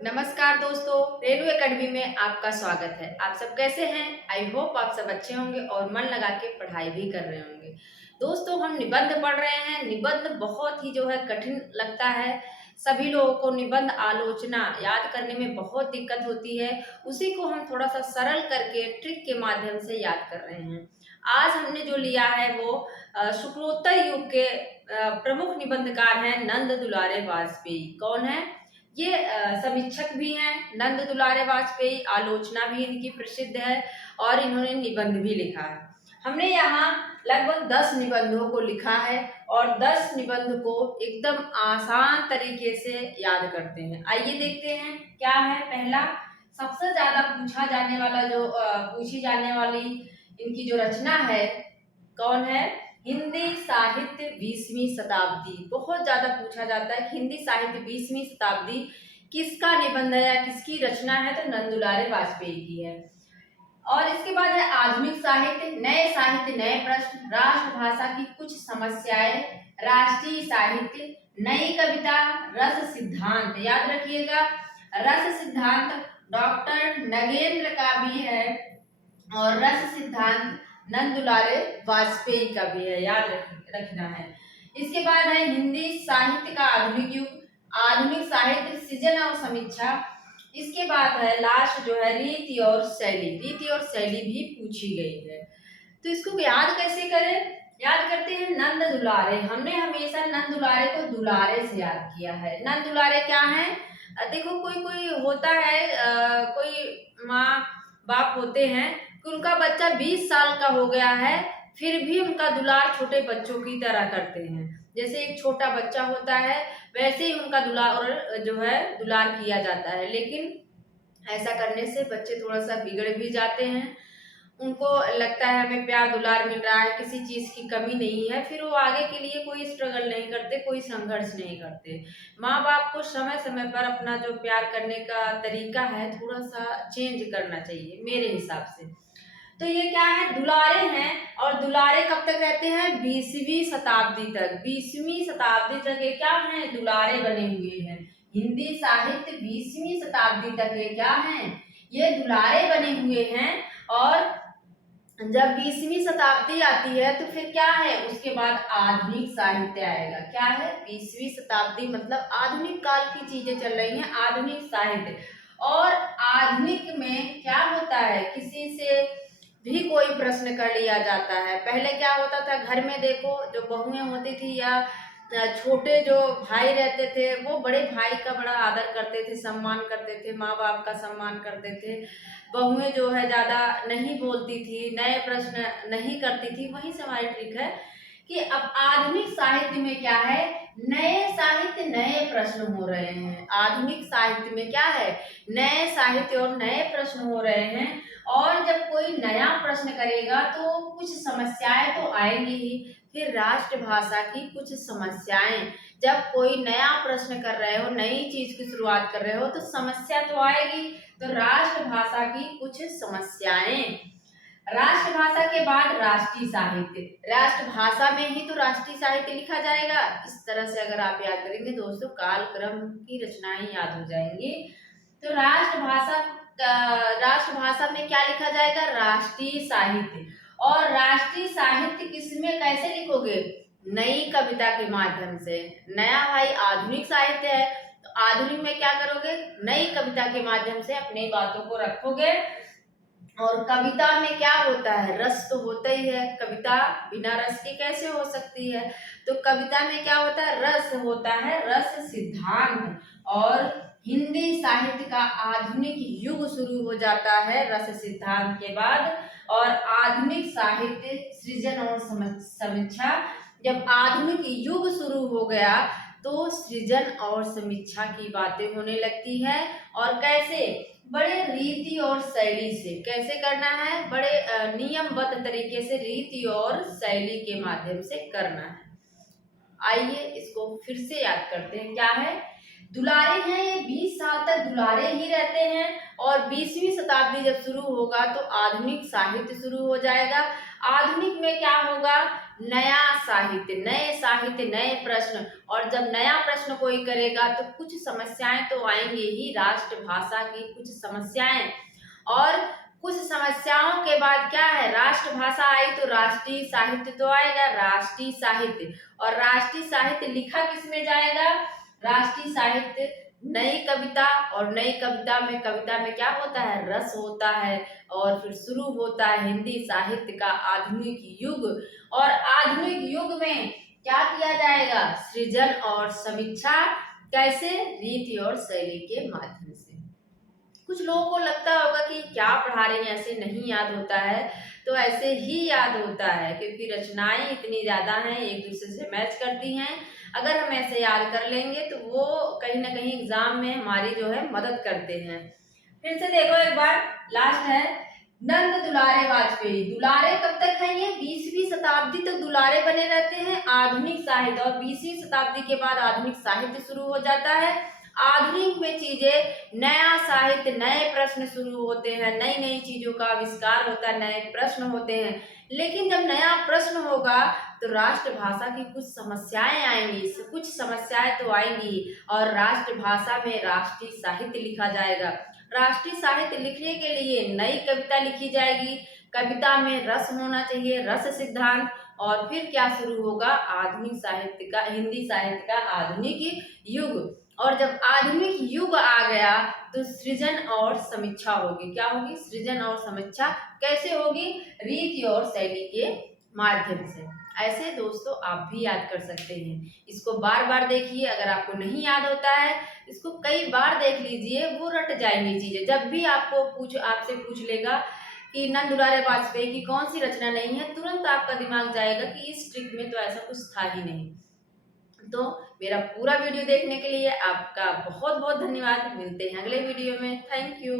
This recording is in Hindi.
नमस्कार दोस्तों, रेनू एकेडमी में आपका स्वागत है। आप सब कैसे हैं? आई होप आप सब अच्छे होंगे और मन लगा के पढ़ाई भी कर रहे होंगे। दोस्तों, हम निबंध पढ़ रहे हैं। निबंध बहुत ही कठिन लगता है। सभी लोगों को निबंध आलोचना याद करने में बहुत दिक्कत होती है। उसी को हम थोड़ा सा सरल करके ट्रिक के माध्यम से याद कर रहे हैं। आज हमने जो लिया है वो शुक्लोत्तर युग के प्रमुख निबंधकार हैं नंद दुलारे वाजपेयी। कौन है ये? समीक्षक भी हैं नंद दुलारे वाजपेयी। आलोचना भी इनकी प्रसिद्ध है और इन्होंने निबंध भी लिखा है। हमने यहाँ लगभग 10 निबंधों को लिखा है और 10 निबंध को एकदम आसान तरीके से याद करते हैं। आइए देखते हैं क्या है। पहला, सबसे ज्यादा पूछा जाने वाला पूछी जाने वाली इनकी जो रचना है, कौन है? हिंदी साहित्य 20वीं शताब्दी। बहुत ज्यादा पूछा जाता है कि हिंदी साहित्य 20वीं शताब्दी किसका निबंध है या किसकी रचना है, तो नंद दुलारे वाजपेयी की है। और इसके बाद है आधुनिक साहित्य नए प्रश्न, राष्ट्रभाषा की कुछ समस्याएं, राष्ट्रीय साहित्य, नई कविता, रस सिद्धांत। याद रखिएगा, रस सिद्धांत डॉक्टर नगेंद्र का भी है और रस सिद्धांत नंद दुलारे वाजपेयी का भी है। याद रखना है। इसके बाद है हिंदी साहित्य का आधुनिक युग, आधुनिक साहित्य सृजन और समीक्षा। इसके बाद है लास्ट जो है रीति और शैली भी पूछी गई है। तो इसको याद कैसे करें? याद करते हैं नंद दुलारे। हमने हमेशा नंद दुलारे को दुलारे से याद किया है। नंद दुलारे क्या है? देखो, कोई कोई होता है, कोई माँ बाप होते हैं कि उनका बच्चा 20 साल का हो गया है, फिर भी उनका दुलार छोटे बच्चों की तरह करते हैं। जैसे एक छोटा बच्चा होता है वैसे ही उनका दुलार किया जाता है। लेकिन ऐसा करने से बच्चे थोड़ा सा बिगड़ भी जाते हैं। उनको लगता है हमें प्यार दुलार मिल रहा है, किसी चीज की कमी नहीं है, फिर वो आगे के लिए कोई स्ट्रगल नहीं करते, कोई संघर्ष नहीं करते। माँ बाप को समय समय पर अपना जो प्यार करने का तरीका है थोड़ा सा चेंज करना चाहिए मेरे हिसाब से। तो ये क्या है? दुलारे हैं। और दुलारे कब तक रहते हैं? 20वीं शताब्दी तक। 20वीं शताब्दी तक ये क्या है? दुलारे बने हुए हैं। हिंदी साहित्य 20वीं शताब्दी तक ये क्या है? ये दुलारे बने हुए हैं। और जब 20वीं शताब्दी आती है तो फिर क्या है? उसके बाद आधुनिक साहित्य आएगा। क्या है? 20वीं शताब्दी मतलब आधुनिक काल की चीजें चल रही हैं, आधुनिक साहित्य। और आधुनिक में क्या होता है? किसी से भी कोई प्रश्न कर लिया जाता है। पहले क्या होता था, घर में देखो जो बहुएं होती थी या छोटे जो भाई रहते थे वो बड़े भाई का बड़ा आदर करते थे, सम्मान करते थे, माँ बाप का सम्मान करते थे। बहुएं जो है ज्यादा नहीं बोलती थी, नए प्रश्न नहीं करती थी। वहीं से हमारी ट्रिक है कि अब आधुनिक साहित्य में क्या है? नए साहित्य नए प्रश्न हो रहे हैं। आधुनिक साहित्य में क्या है? नए साहित्य और नए प्रश्न हो रहे हैं। और जब कोई नया प्रश्न करेगा तो कुछ समस्याएं तो आएंगी ही। फिर राष्ट्रभाषा की कुछ समस्याएं, जब कोई नया प्रश्न कर रहे हो, नई चीज की शुरुआत कर रहे हो तो समस्या तो आएगी। तो राष्ट्रभाषा की कुछ समस्याएं। राष्ट्रभाषा के बाद राष्ट्रीय साहित्य। राष्ट्रभाषा में ही तो राष्ट्रीय साहित्य लिखा जाएगा। इस तरह से अगर आप याद करेंगे दोस्तों, कालक्रम की रचनाएं याद हो जाएंगी। तो राष्ट्रभाषा में क्या लिखा जाएगा? राष्ट्रीय साहित्य। और राष्ट्रीय साहित्य किसमें कैसे लिखोगे? नई कविता के माध्यम से। नया भाई आधुनिक साहित्य है, तो आधुनिक में क्या करोगे? नई कविता के माध्यम से अपनी बातों को रखोगे। और कविता में क्या होता है? रस तो होता ही है। कविता बिना रस के कैसे हो सकती है? तो कविता में क्या होता है? रस होता है, रस सिद्धांत। और हिंदी साहित्य का आधुनिक युग शुरू हो जाता है रस सिद्धांत के बाद। और आधुनिक साहित्य सृजन और समीक्षा। जब आधुनिक युग शुरू हो गया तो सृजन और समीक्षा की बातें होने लगती है। और कैसे? बड़े रीति और शैली से। कैसे करना है? बड़े नियमबद्ध तरीके से रीति और शैली के माध्यम से करना है। आइए इसको फिर से याद करते हैं। क्या है? दुलारे हैं ये 20 साल तक दुलारे ही रहते हैं। और 20वीं शताब्दी जब शुरू होगा तो आधुनिक साहित्य शुरू हो जाएगा। आधुनिक में क्या होगा? नया साहित्य, नए साहित्य, नए प्रश्न। और जब नया प्रश्न कोई करेगा तो कुछ समस्याएं तो आएंगी ही, राष्ट्रभाषा की कुछ समस्याएं। और कुछ समस्याओं के बाद क्या है, राष्ट्रभाषा आई तो राष्ट्रीय साहित्य तो आएगा, राष्ट्रीय साहित्य। और राष्ट्रीय साहित्य लिखा किसमें जाएगा? राष्ट्रीय साहित्य नई कविता। और नई कविता में क्या होता है? रस होता है। और फिर शुरू होता है हिंदी साहित्य का आधुनिक युग। और आधुनिक युग में क्या किया जाएगा? सृजन और समीक्षा। कैसे? रीति और शैली के माध्यम से। कुछ लोगों को लगता होगा कि क्या पढ़ा रहे हैं, ऐसे नहीं याद होता है। तो ऐसे ही याद होता है, क्योंकि रचनाएं इतनी ज़्यादा हैं, एक दूसरे से मैच करती हैं। अगर हम ऐसे याद कर लेंगे तो वो कहीं ना कहीं एग्जाम में हमारी जो है मदद करते हैं। फिर से देखो एक बार, लास्ट है नंद दुलारे वाजपेयी। दुलारे कब तक है? ये 20वीं शताब्दी तक दुलारे बने रहते हैं आधुनिक साहित्य। और 20वीं शताब्दी के बाद आधुनिक साहित्य शुरू हो जाता है। आधुनिक में चीजें, नया साहित्य, नए प्रश्न शुरू होते हैं, नई नई चीजों का आविष्कार होता है, नए प्रश्न होते हैं। लेकिन जब नया प्रश्न होगा तो राष्ट्रभाषा की कुछ समस्याएं आएंगी, कुछ समस्याएं तो आएंगी। और राष्ट्रभाषा में राष्ट्रीय साहित्य लिखा जाएगा। राष्ट्रीय साहित्य लिखने के लिए नई कविता लिखी जाएगी। कविता में रस होना चाहिए, रस सिद्धांत। और फिर क्या शुरू होगा? आधुनिक साहित्य का, हिंदी साहित्य का आधुनिक युग। और जब आधुनिक युग आ गया तो सृजन और समीक्षा होगी। क्या होगी? सृजन और समीक्षा। कैसे होगी? रीति और शैली के माध्यम से। ऐसे दोस्तों आप भी याद कर सकते हैं। इसको बार बार देखिए, अगर आपको नहीं याद होता है इसको कई बार देख लीजिए, वो रट जाएंगी चीजें। जब भी आपसे पूछ लेगा कि नंद दुलारे वाजपेयी की कौन सी रचना नहीं है, तुरंत आपका दिमाग जाएगा कि इस ट्रिक में तो ऐसा कुछ था ही नहीं। तो मेरा पूरा वीडियो देखने के लिए आपका बहुत बहुत धन्यवाद। मिलते हैं अगले वीडियो में। Thank you.